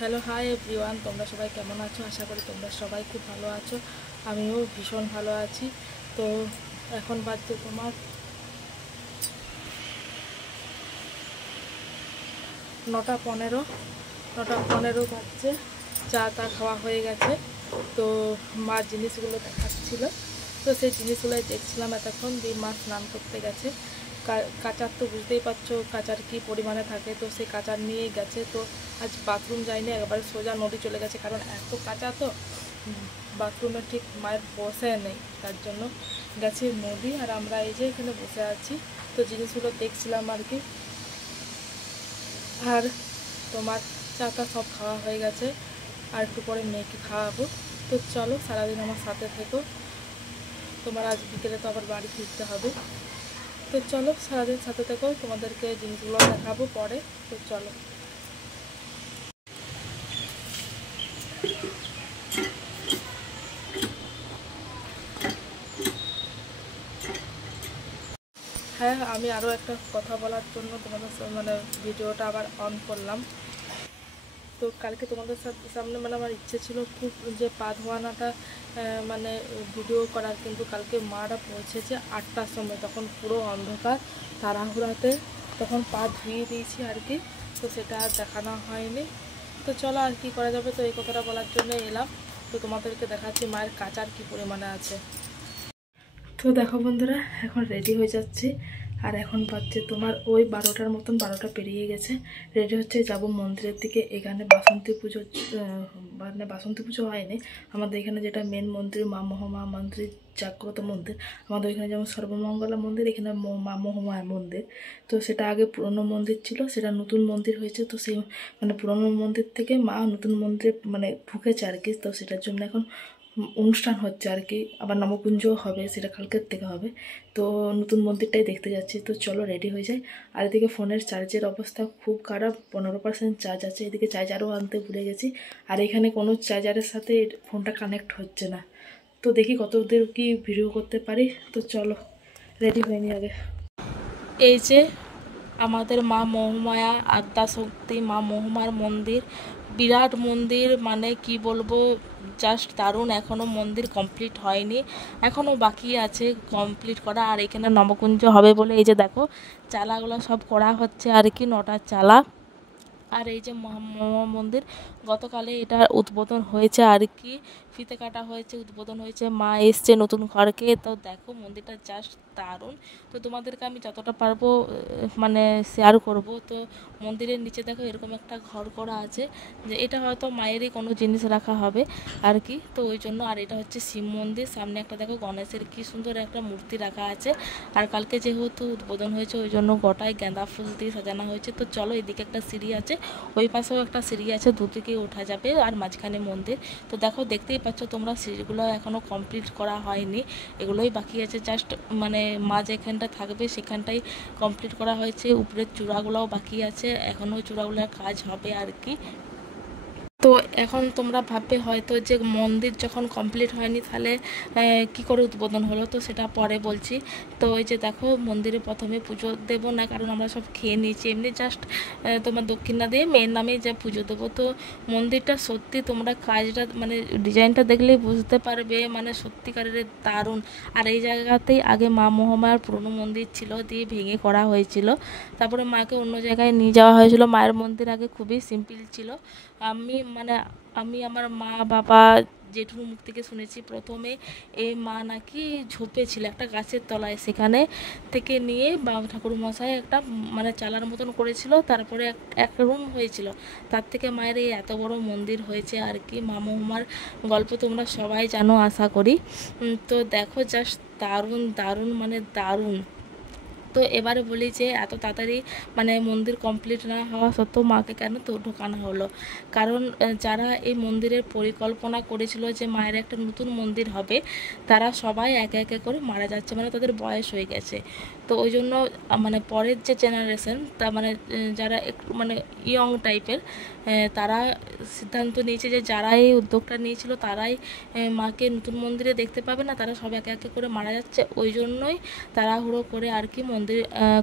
Hello hi everyone, তোমরা সবাই কেমন আছো? আশা করি তোমরা সবাই খুব ভালো আছো। আমিও ভীষণ ভালো আছি। তো এখন বাজছে তোমার 9:15। 9:15 বাজছে। চা টা খাওয়া হয়ে গেছে। তো মার জিনিসগুলো দেখাচ্ছিল, তো সেই জিনিসগুলোই দেখছিলাম এতক্ষণ। দিয়ে মা স্নান করতে গেছে। কাচার তো বুঝতেই পারছো কাচার কি পরিমাণে থাকে, তো সেই কাচার নিয়েই গেছে। তো আজ বাথরুম যায়নি, একবারে সোজা নদী চলে গেছে, কারণ এত কাঁচা তো বাথরুমে ঠিক মায়ের বসে নেই, তার জন্য গেছে নদী। আর আমরা এই যে এখানে বসে আছি, তো জিনিসগুলো দেখছিলাম আর কি। আর তোমার চাটা সব খাওয়া হয়ে গেছে, আর একটু পরে মেয়েকে খাওয়াবো। তো চলো সারাদিন আমার সাথে থেকো। তোমার আজ বিকেলে তো আবার বাড়ি ফিরতে হবে। তো চলো সারাদিন সাথে থেকো, তোমাদেরকে জিনিসগুলো দেখাবো পরে। তো চলো। হ্যাঁ, আমি আরও একটা কথা বলার জন্য তোমাদের ভিডিওটা আবার অন করলাম। তো কালকে তোমাদের সামনে আমার ইচ্ছে ছিল খুব যে পা ধোয়ানাটা ভিডিও করার, কিন্তু কালকে মারা পৌঁছেছে 8টার সময়, তখন পুরো অন্ধকার। তাড়াহুড়াতে তখন পা ধুয়ে দিয়েছি আর কি, তো সেটা আর দেখানো হয়নি। তো চলো আর কি করা যাবে, তো এই কথাটা বলার জন্য এলাম। তো তোমাদেরকে দেখাচ্ছি মায়ের কাচার কি পরিমাণে আছে। তো দেখো বন্ধুরা, এখন রেডি হয়ে যাচ্ছি। আর এখন বাজছে তোমার ওই 12টার মতন, 12টা পেরিয়ে গেছে। রেডি হচ্ছে, যাব মন্দিরের দিকে। এখানে বাসন্তী পুজো, বাসন্তী পুজো হয়নি আমাদের এখানে, যেটা মেন মন্দির মা মহামা মন্দির, জাগ্রত মন্দির। আমাদের এখানে যেমন সর্বমঙ্গলা মন্দির, এখানে মা মহামা মন্দির। তো সেটা আগে পুরনো মন্দির ছিল, সেটা নতুন মন্দির হয়েছে। তো সেই পুরনো মন্দির থেকে মা নতুন মন্দিরে ঢুকেছে আর কি। তো সেটার জন্য এখন অনুষ্ঠান হচ্ছে আর কি। আবার নবকুঞ্জও হবে, সেটা কালকের থেকে হবে। তো নতুন মন্দিরটাই দেখতে যাচ্ছি। তো চলো রেডি হয়ে যাই। আর এদিকে ফোনের চার্জের অবস্থা খুব খারাপ, 15% চার্জ আছে। এদিকে চার্জারও আনতে ভুলে গেছি। আর এখানে কোনো চার্জারের সাথে ফোনটা কানেক্ট হচ্ছে না। তো দেখি কতদূর কি ভিডিও করতে পারি। তো চলো রেডি হয়ে নি আগে। এই যে আমাদের মা মহামায়া আদ্যাশক্তি মা মহামার মন্দির, বিরাট মন্দির, কি বলবো, জাস্ট দারুণ। এখনও মন্দির কমপ্লিট হয়নি, এখনও বাকি আছে কমপ্লিট করা। আর এখানে নবকুঞ্জ হবে বলে এই যে দেখো চালাগুলো সব করা হচ্ছে আর কি, 9টার চালা। আর এই যে মহা মন্দির, গতকালে এটা উদ্বোধন হয়েছে আর কি, ফিতে কাটা হয়েছে, উদ্বোধন হয়েছে, মা এসছে নতুন ঘরকে। তো দেখো মন্দিরটা জাস্ট দারুণ। তো তোমাদেরকে আমি যতটা পারবো শেয়ার করব। তো মন্দিরের নিচে দেখো এরকম একটা ঘর করা আছে, যে এটা হয়তো মায়েরই কোনো জিনিস রাখা হবে আর কি, তো ওই জন্য। আর এটা হচ্ছে শিব মন্দির, সামনে একটা দেখো গণেশের কি সুন্দর একটা মূর্তি রাখা আছে। আর কালকে যেহেতু উদ্বোধন হয়েছে, ওই জন্য গোটায় গাঁদা ফুল দিয়ে সাজানো হয়েছে। তো চলো, এদিকে একটা সিঁড়ি আছে, ওই পাশেও একটা সিঁড়ি আছে, দুদিকে ওঠা যাবে। আর মাঝখানে মন্দির। তো দেখো দেখতেই পাচ্ছ তোমরা, সিঁড়িগুলো এখনও কমপ্লিট করা হয়নি, এগুলোই বাকি আছে। জাস্ট মা যেখানটা থাকবে সেখানটাই কমপ্লিট করা হয়েছে, উপরের চূড়াগুলোও বাকি আছে, এখনও চূড়াগুলোর কাজ হবে আর কি। তো এখন তোমরা ভাববে হয়তো যে মন্দির যখন কমপ্লিট হয়নি তাহলে কি করে উদ্বোধন হলো, তো সেটা পরে বলছি। তো ওই যে দেখো মন্দিরে প্রথমে পুজো দেব না, কারণ আমরা সব খেয়ে নিয়েছি, এমনি জাস্ট তোমার দক্ষিণা দিয়ে মেয়ের নামে যা পুজো দেবো। তো মন্দিরটা সত্যি তোমরা কাজটা ডিজাইনটা দেখলেই বুঝতে পারবে, সত্যিকারের দারুণ। আর এই জায়গাতেই আগে মা মহামায়ার পুরনো মন্দির ছিল, দিয়ে ভেঙে করা হয়েছিল, তারপরে মাকে অন্য জায়গায় নিয়ে যাওয়া হয়েছিল। মায়ের মন্দির আগে খুবই সিম্পল ছিল। আমি আমার মা বাবা জেঠুর মুখ থেকে শুনেছি প্রথমে এই মা নাকি ঝোপে ছিল একটা গাছের তলায়, সেখানে থেকে নিয়ে ঠাকুর মশাই একটা চালার মতন করেছিল, তারপরে এক রুম হয়েছিল, তার থেকে মায়ের এই এত বড় মন্দির হয়েছে আর কি। মা মহামার গল্প তোমরা সবাই জানো আশা করি। তো দেখো জাস্ট দারুণ দারুণ দারুণ। তো এবারে বলি যে এত তাড়াতাড়ি মন্দির কমপ্লিট না হওয়া সত্ত্বেও মাকে কেন তো ঢোকানো হলো, কারণ যারা এই মন্দিরের পরিকল্পনা করেছিল যে মায়ের একটা নতুন মন্দির হবে, তারা সবাই একে একে করে মারা যাচ্ছে, তাদের বয়স হয়ে গেছে। তো ওই জন্য পরের যে জেনারেশন, তা যারা একটু ইয়ং টাইপের, তারা সিদ্ধান্ত নিয়েছে যে যারা এই উদ্যোগটা নিয়েছিল তারাই মাকে নতুন মন্দিরে দেখতে পাবে না, তারা সব একে একে করে মারা যাচ্ছে। ওই জন্যই তাড়াহুড়ো করে আর কি মন্দির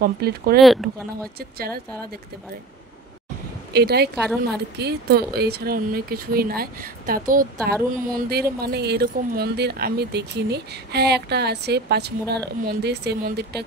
কমপ্লিট করে ঢোকানো হচ্ছে, যারা তারা দেখতে পারে। এটাই কারণ আর কি। তো এছাড়া অন্য কিছুই নাই। তা তো দারুণ মন্দির, মানে এরকম মন্দির আমি দেখিনি। হ্যাঁ, একটা আছে পাঁচমুড়ার মন্দির, সেই মন্দিরটা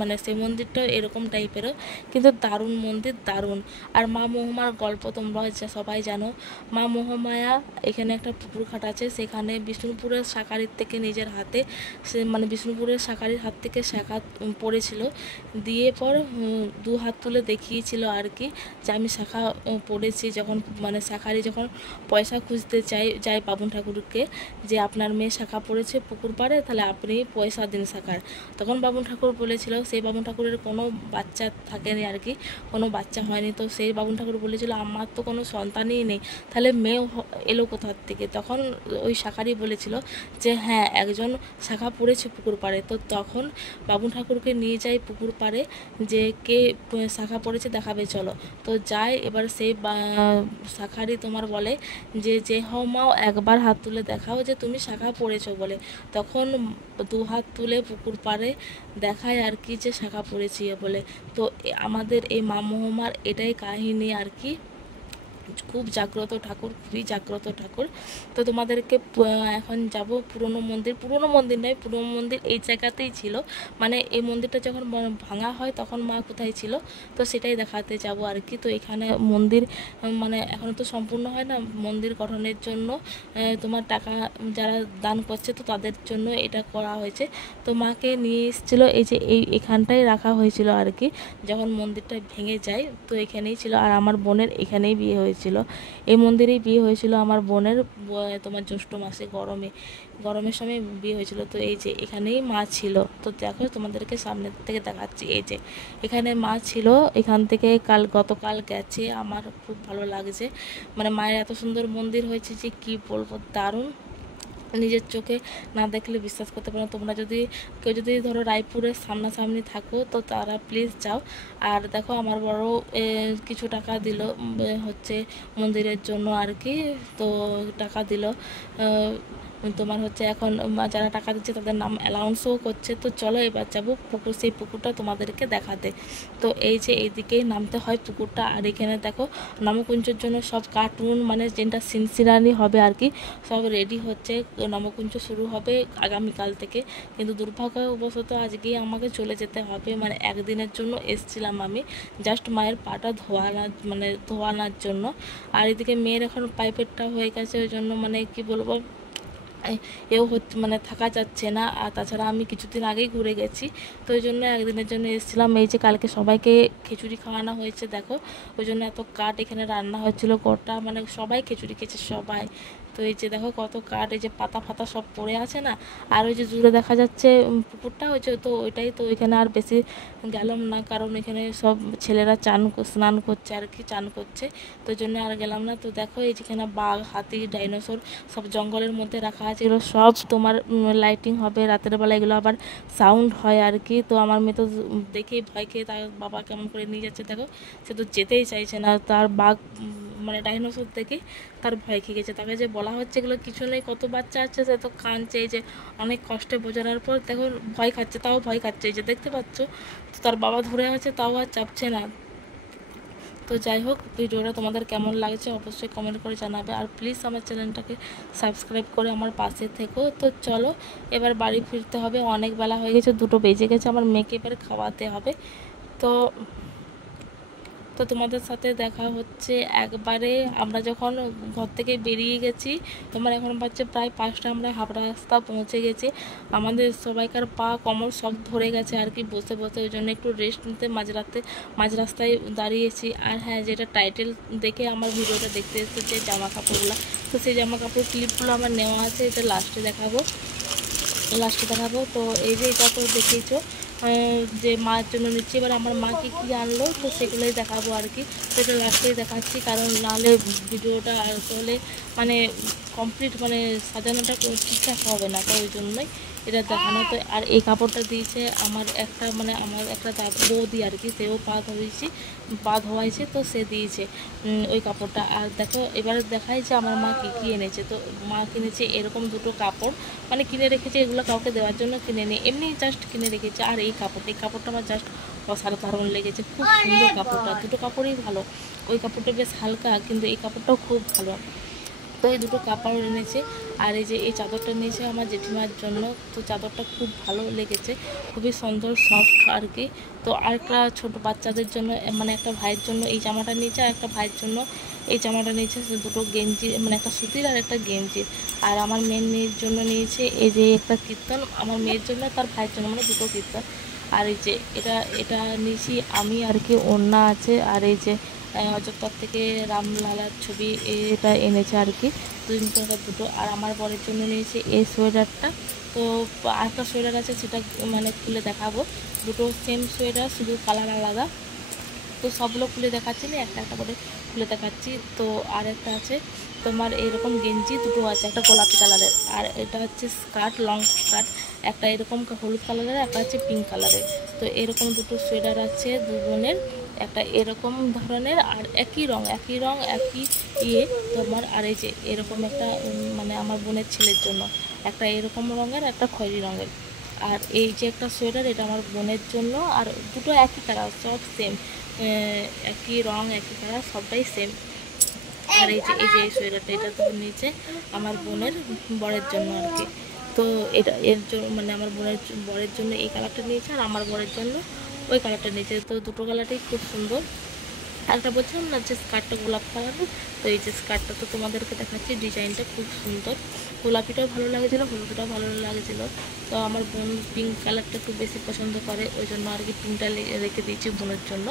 মানে সেই মন্দিরটা এরকম টাইপেরও, কিন্তু দারুণ মন্দির, দারুণ। আর মা মহুমার গল্প তোমরা সবাই জানো। মা মহামায়া এখানে একটা পুকুর ঘাট আছে, সেখানে বিষ্ণুপুরের শাঁখারির থেকে নিজের হাতে, সে মানে বিষ্ণুপুরের শাঁখারির হাত থেকে শাঁখা পড়েছিল, দিয়ে পর দু হাত তুলে দেখিয়েছিল আর কি যে আমি শাঁখা পড়েছি। যখন মানে শাঁখারি যখন পয়সা খুঁজতে যায় বামুন ঠাকুরকে, যে আপনার মেয়ে শাঁখা পড়েছে পুকুর পাড়ে, তাহলে আপনি পয়সা দিন শাঁখার। তখন বামুন ঠাকুর বলেছিল, সেই বামুন ঠাকুরের কোনো বাচ্চা থাকেনি আর কি, কোনো বাচ্চা হয়নি। তো সেই বামুন ঠাকুর বলেছিল আমার তো কোনো সন্তানই নেই, তাহলে মেয়ে এলো কোথার থেকে? তখন ওই শাঁখারি বলেছিল যে হ্যাঁ, একজন শাঁখা পড়েছে পুকুর পাড়ে। তো তখন বামুন ঠাকুরকে নিয়ে যায় পুকুর পাড়ে, যে কে শাঁখা পড়েছে দেখাবে চলো। তো যায়, এবার সেই শাঁখারি তোমার বলে যে হও মাও, একবার হাত তুলে দেখাও যে তুমি শাঁখা পড়েছো বলে। তখন দু হাত তুলে পুকুর পাড়ে দেখায় আর কি যে শাঁখা পড়েছি বলে। তো আমাদের এই মা মহুমার এটাই কাহিনী আর কি। খুব জাগ্রত ঠাকুর, খুবই জাগ্রত ঠাকুর। তো তোমাদেরকে এখন যাব পুরনো মন্দির নয়, পুরনো মন্দির এই জায়গাতেই ছিল, মানে এই মন্দিরটা যখন ভাঙা হয় তখন মা কোথায় ছিল, তো সেটাই দেখাতে যাব আর কি। তো এখানে মন্দির মানে এখনও তো সম্পূর্ণ হয় না, মন্দির গঠনের জন্য তোমার টাকা যারা দান করছে, তো তাদের জন্য এটা করা হয়েছে। তো মাকে নিয়ে এসেছিলো এই যে এখানটাই রাখা হয়েছিল আর কি, যখন মন্দিরটা ভেঙে যায় তো এখানেই ছিল। আর আমার বোনের এখানেই বিয়ে হয়েছিল, এই মন্দিরেই বিয়ে হয়েছিল আমার বোনের, তোমার জ্যৈষ্ঠ মাসে গরমের সময় বিয়ে হয়েছিল। তো এই যে এখানেই মা ছিল। তো দেখো তোমাদেরকে সামনে থেকে দেখাচ্ছি, এই যে এখানে মা ছিল, এখান থেকে গতকাল গেছে। আমার খুব ভালো লাগছে, মানে মায়ের এত সুন্দর মন্দির হয়েছে যে কি বলবো, দারুণ। নিজের চোখে না দেখলে বিশ্বাস করতে পারো। তোমরা কেউ যদি ধরো রায়পুরের সামনাসামনি থাকো তো তারা প্লিজ যাও। আর দেখো আমার বড় কিছু টাকা দিল হচ্ছে মন্দিরের জন্য আর কি। তো টাকা দিল, তোমার হচ্ছে এখন যারা টাকা দিচ্ছে তাদের নাম অ্যালাউন্সও করছে। তো চলো এবার যাবো সেই পুকুরটা তোমাদেরকে দেখাতে। তো এই যে এইদিকেই নামতে হয় পুকুরটা। আর এখানে দেখো নবকুঞ্জের জন্য সব কার্টুন, মানে যেটা সিনসিনারি হবে আর কি, সব রেডি হচ্ছে। নবকুঞ্জ শুরু হবে আগামীকাল থেকে, কিন্তু দুর্ভাগ্যবশত আজকেই আমাকে চলে যেতে হবে, মানে একদিনের জন্য এসছিলাম আমি জাস্ট মায়ের পাটা ধোয়ানোর জন্য। আর এদিকে মেয়ের এখন পাইপেরটা হয়ে গেছে, ওই জন্য মানে কি বলবো, মানে থাকা যাচ্ছে না। আর তাছাড়া আমি কিছুদিন আগেই ঘুরে গেছি, তো ওই জন্য একদিনের জন্য এসেছিলাম। এই যে কালকে সবাইকে খিচুড়ি খাওয়ানো হয়েছে দেখো, ওই জন্য এত কাঠ এখানে রান্না হচ্ছিলো গোটা, মানে সবাই খিচুড়ি খেয়েছে সবাই। তো এই যে দেখো কত কাঠ, এই যে পাতা ফাতা সব পড়ে আছে না। আর ওই যে দূরে দেখা যাচ্ছে পুকুরটা হয়েছে, তো ওইটাই। তো এখানে আর বেশি গেলাম না, কারণ এখানে সব ছেলেরা স্নান করছে আর কি, চান করছে, তো ওই জন্য আর গেলাম না। তো দেখো এই যেখানে বাঘ, হাতি, ডাইনোসর সব জঙ্গলের মধ্যে রাখা আছে, এগুলো সব তোমার লাইটিং হবে রাতের বেলা, এগুলো আবার সাউন্ড হয় আর কি। তো আমার মেয়ে তো দেখেই ভয় খেয়ে তার বাবা কেমন করে নিয়ে যাচ্ছে দেখো, সে তো যেতেই চাইছে না। তার বাঘ মানে ডাইনোসর দেখে তার ভয় খেয়ে গেছে। তাকে যে বলা হচ্ছে এগুলো কিছু নেই, কত বাচ্চা আছে, সে তো কাঁদছে। এই যে অনেক কষ্টে বোঝানোর পর দেখো ভয় খাচ্ছে, তাও ভয় খাচ্ছে, এই যে দেখতে পাচ্ছ। তো তার বাবা ধরে আছে তাও আর চাপছে না। তো যাই হোক, ভিডিওটা তোমাদের কেমন লাগছে অবশ্যই কমেন্ট করে জানাবে। আর প্লিজ আমার চ্যানেলটাকে সাবস্ক্রাইব করে আমার পাশে থেকো। তো চলো এবার বাড়ি ফিরতে হবে, অনেক বেলা হয়ে গেছে, 2টো বেজে গেছে, আমার মেয়েকে এবার খাওয়াতে হবে। তো তো তোমাদের সাথে দেখা হচ্ছে একবারে আমরা যখন ঘর থেকে বেরিয়ে গেছি। তোমার এখন বাজছে প্রায় 5টা, আমরা হাবড়া রাস্তা পৌঁছে গেছি। আমাদের সবাইকার পা কোমর সব ধরে গেছে আর কি, বসে বসে, ওই জন্য একটু রেস্ট নিতে মাঝ রাস্তায় দাঁড়িয়েছি। আর হ্যাঁ, যেটা টাইটেল দেখে আমার ভিডিওটা দেখতে এসেছে যে জামা কাপড়গুলো, তো সেই জামা কাপড় ক্লিপগুলো আমার নেওয়া আছে, এটা লাস্টে দেখাবো। তো এই যে এটা তো দেখেইছো যে মায়ের জন্য নিচ্ছি। এবার আমার মা কী আনলো তো সেগুলোই দেখাবো আর কি। তো এটা লাস্টেই দেখাচ্ছি, কারণ নাহলে ভিডিওটা আসলে মানে কমপ্লিট মানে সাজানোটা ঠিকঠাক হবে না, তো ওই জন্যই এটা দেখানো। তো আর এই কাপড়টা দিয়েছে আমার একটা বৌদি আর কি, সেও পা ধোয়াইছে, তো সে দিয়েছে ওই কাপড়টা। আর দেখো এবার দেখাই যে আমার মা কী এনেছে। তো মা কিনেছে এরকম 2টো কাপড়, মানে কিনে রেখেছে, এগুলো কাউকে দেওয়ার জন্য কিনে নিই, এমনি জাস্ট কিনে রেখেছে। আর এই কাপড়টা আমার জাস্ট অসাধারণ লেগেছে, খুব সুন্দর কাপড়টা, 2টো কাপড়ই ভালো। ওই কাপড়টা বেশ হালকা, কিন্তু এই কাপড়টাও খুব ভালো। তো এই দুটো কাপড় এনেছে। আর এই যে এই চাদরটা নিয়েছে আমার জেঠিমার জন্য। তো চাদরটা খুব ভালো লেগেছে, খুবই সুন্দর, সফট আর কি। তো আরেকটা ছোটো বাচ্চাদের জন্য, মানে একটা ভাইয়ের জন্য এই জামাটা নিয়েছে, আর একটা ভাইয়ের জন্য এই জামাটা নিয়েছে। দুটো গেঞ্জি, মানে একটা সুতির আর একটা গেঞ্জির। আর আমার মেয়ের জন্য নিয়েছে এই যে একটা কীর্তন, আমার মেয়ের জন্য তার ভাইয়ের জন্য, মানে দুটো কীর্তন। আর এই যে এটা এটা নিয়েছি আমি আর কি, ওড়না আছে। আর এই যে অযোধ্যার থেকে রামলালার ছবি এটা এনেছে আর কি, দুটো। আর আমার বরের জন্য নিয়েছে এই সোয়েটারটা। তো আরেকটা সোয়েটার আছে, সেটা মানে খুলে দেখাবো। দুটো সেম সোয়েটার, শুধু কালার আলাদা। তো সবগুলো খুলে দেখাচ্ছি না, একটা একটা করে খুলে দেখাচ্ছি। তো আর একটা আছে তোমার এরকম গেঞ্জি দুটো আছে, একটা গোলাপি কালারের, আর এটা হচ্ছে স্কার্ট, লং স্কার্ট, একটা এরকম হলুদ কালারের, একটা হচ্ছে পিঙ্ক কালারের। তো এরকম দুটো সোয়েটার আছে দু বোনের, একটা এরকম ধরনের আর একই রং একই ইয়ে তোমার। আর এই যে এরকম একটা মানে আমার বোনের ছেলের জন্য একটা এরকম রঙের, একটা খয়েরি রঙের। আর এই যে একটা সোয়েটার, এটা আমার বোনের জন্য। আর দুটো একই কালার, সব সেম, একই রং একই কালার, সবটাই সেম। আর এই সোয়েটারটা, এটা তো নিচে আমার বোনের বরের জন্য আর কি। তো এটা এর জন্য মানে আমার বরের জন্য এই কালারটা নিয়েছে, আর আমার বরের জন্য ওই কালারটা নিয়েছে। তো দুটো কালারটাই খুব সুন্দর। একটা বলছিলাম না যে স্কার্টটা গোলাপ কালারের, তো এই যে স্কার্টটা তো তোমাদেরকে দেখাচ্ছি, ডিজাইনটা খুব সুন্দর। গোলাপিটাও ভালো লাগছিলো, হলুদটাও ভালো লাগছিলো। তো আমার বোন পিঙ্ক কালারটা একটু বেশি পছন্দ করে, ওই জন্য আর কি পিঙ্কটা রেখে দিয়েছি বোনের জন্য।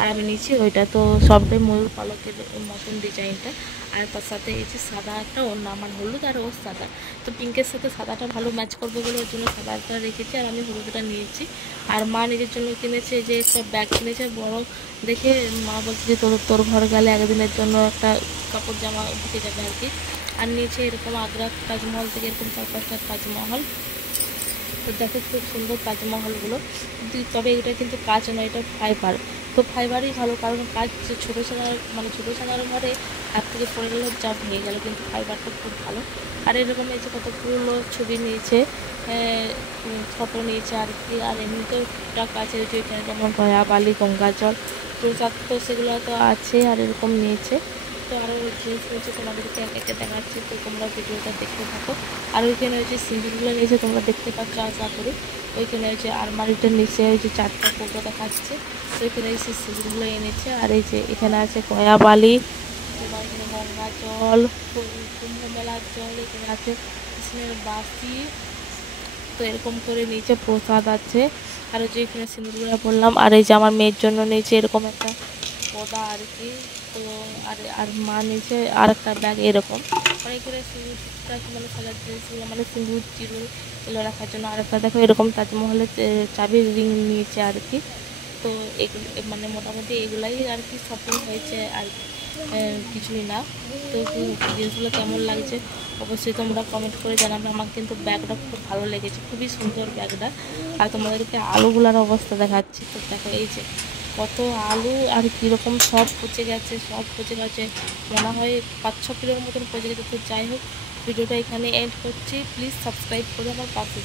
আর আমি নিয়েছি ওইটা। তো সবটাই ময়ূর পালকের মতন ডিজাইনটা। আর তার সাথে এই যে সাদা একটা অন্য, আমার হলুদ আর ওর সাদা। তো পিঙ্কের সাথে সাদাটা ভালো ম্যাচ করবে বলে ওর জন্য সাদাটা রেখেছি, আর আমি হলুদটা নিয়েছি। আর মা নিজের জন্য কিনেছে যে একটা ব্যাগ কিনেছে বড় দেখে। মা বলছে যে তোর ঘর গেলে একদিনের জন্য একটা কাপড় জামা ঢুকে যাবে আর কি। আর নিচে এরকম আগ্রা তাজমহল থেকে এরকম 4-5টা তাজমহল। তো দেখো খুব সুন্দর তাজমহলগুলো, তবে এটা কিন্তু কাঁচ নয়, এটা ফাইবার। তো ফাইবারই ভালো, কারণ কাঁচ ছোটো ছানার ঘরে হাত থেকে পড়ে গেলেও যা ভেঙে গেল, কিন্তু ফাইবারটা খুব ভালো। আর এরকম এই যে কতগুলো ছবি নিয়েছে, ফটো নিয়েছে আর কি। আর এমনিতেও টুকটাক আছে, যে এখানে যেমন গয়া, বালি, গঙ্গা জল, প্রসাদ, তো সেগুলো তো আছে। আর এরকম নিয়েছে। তো আরও জিনিস নিয়েছে, তোমাদেরকে এক একে দেখাচ্ছি, তো তোমরা ভিডিওটা দেখতে থাকো। আর ওইখানে ওই যে সিঁদুরগুলো নিয়েছে, তোমরা দেখতে পাচ্ছ আশা করি। ওইখানে ওই যে আলমারিটার নিচে ওই যে 4টা কৌটো দেখাচ্ছে, তো এখানে এই সিঁদুরগুলো এনেছে। আর এই যে এখানে আছে গয়া, বালি, তোমার এখানে গঙ্গা জল, কুম্ভ মেলার জল, এখানে আছে কৃষ্ণের বাসি। তো এরকম করে নিচে প্রসাদ আছে। আর যে এখানে সিঁদুরগুলো বললাম। আর এই যে আমার মেয়ের জন্য নিচে এরকম একটা পদা আর কি। তো আর মা নিচে আর একটা ব্যাগ এরকম, মানে এখানে সিঁদুরটা মানে সাজার জিনিসগুলো, মানে সিঁদুর চিরুর এগুলো রাখার জন্য। আর একটা দেখো এরকম তাজমহলের চাবির রিং নিয়েছে আর কি। তো এগুলো মানে মোটামুটি এগুলাই আর কি শপিং হয়েছে, আর কিছুই না। তো জিনিসগুলো কেমন লাগছে অবশ্যই তোমরা কমেন্ট করে জানাবে। আমার কিন্তু ব্যাগটা খুব ভালো লেগেছে, খুবই সুন্দর ব্যাগটা। আর তোমাদেরকে আলুগুলার অবস্থা দেখাচ্ছি। তো দেখো এই যে কত আলু, আর কীরকম সব পচে গেছে, মনে হয় 5-6 কিলোর মতন পচে গেছে। তো যাই হোক, ভিডিওটা এখানে এন্ড করছি। প্লিজ সাবস্ক্রাইব করে আমার পাশে